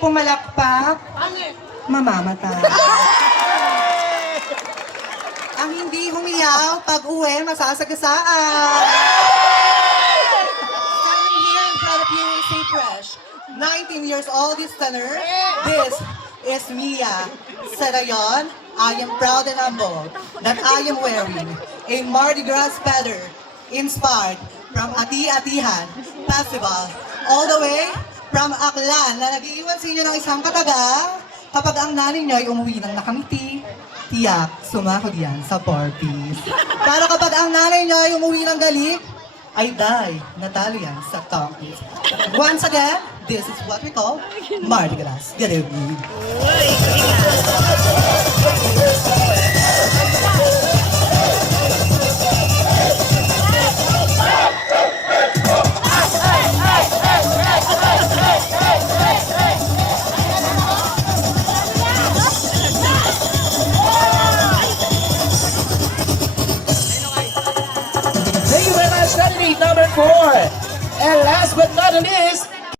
pumalakpak, mamamatay. Ang hindi humiyaw, pag-uwi, masasagasaan. Standing here in front of you, say fresh. 19 years old this tenor. This is Mia Sarayon. I am proud and humble that I am wearing a Mardi Gras feather inspired from Ati-Atihan Festival all the way from Aklan na nag-iiwan sa inyo ng isang kataga kapag ang nanay niyo ay umuwi ng nakamiti. Tiyak, sumakod yan sa 4-piece. Pero kapag ang nanay niyo ay umuwi ng galit, ay die, natalo yan sa talkies. Once again, this is what we call Mardi Gras. Good evening. Thank you very much, candidate number 4. And last but not the least,